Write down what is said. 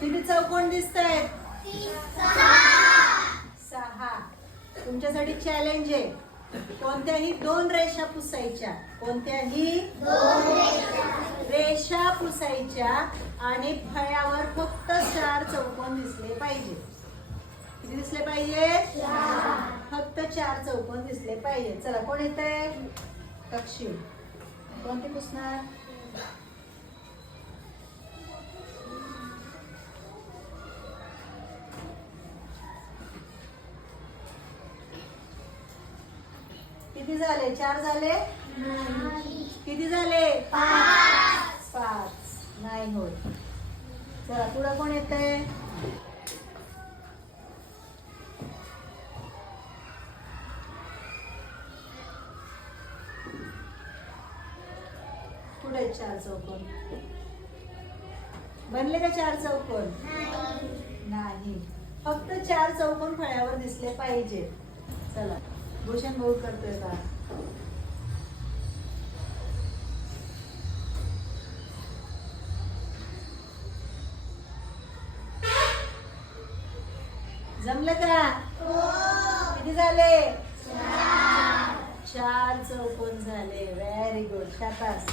किती चौकोन दिसत आहेत सहा. तुमच्यासाठी चॅलेंज आहे. कोणत्याही दोन रेषा पुसायच्या. कोणत्याही रेषा पुसायच्या आणि फळ्यावर फक्त चार चौकोन दिसले पाहिजे? किती दिसले पाहिजे? फक्त चार चौकोन दिसले पाहिजे? चला कोण येतंय? कक्षी कोणते पुसणार? किती झाले? चार झाले? किती झाले? पाच. नाही होत. चला पुढं कोण येतंय? पुढे आहेत चार चौकोन? बनले का चार चौकोन? नाही. फक्त चार चौकोन फळ्यावर दिसले पाहिजे चला. भूषण भाऊ करतोय का जमलं का? किती झाले? चार. चौकोन झाले. व्हेरी गुड शाबास.